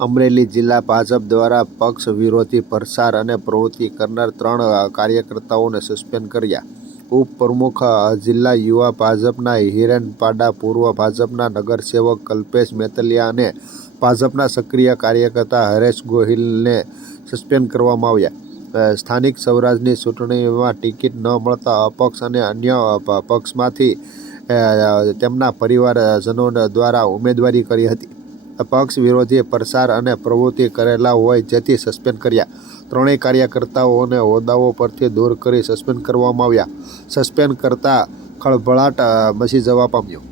અમરેલી જિલ્લા ભાજપ દ્વારા પક્ષ વિરોધી પ્રચાર અને પ્રવૃત્તિ કરનાર 3 કાર્યકર્તાઓને સસ્પેન્ડ કર્યા. ઉપપ્રમુખ જિલ્લા યુવા ભાજપના હિરેનપાડા, પૂર્વ ભાજપના નગરસેવક કલ્પેશ મેતલિયા અને ભાજપના સક્રિય કાર્યકર્તા હરેશ ગોહિલને સસ્પેન્ડ કરવામાં આવ્યા. સ્થાનિક સ્વરાજની ચૂંટણીમાં ટિકિટ ન મળતા અપક્ષ અને અન્ય પક્ષમાંથી તેમના પરિવારજનો દ્વારા ઉમેદવારી કરી હતી. પક્ષ વિરોધી પ્રચાર અને પ્રવૃત્તિ કરેલા હોય જેથી સસ્પેન્ડ કર્યા. 3 કાર્યકર્તાઓને હોદ્દાઓ પરથી દૂર કરી સસ્પેન્ડ કરવામાં આવ્યા. સસ્પેન્ડ કરતા ખળભળાટ મચી જવા પામ્યો.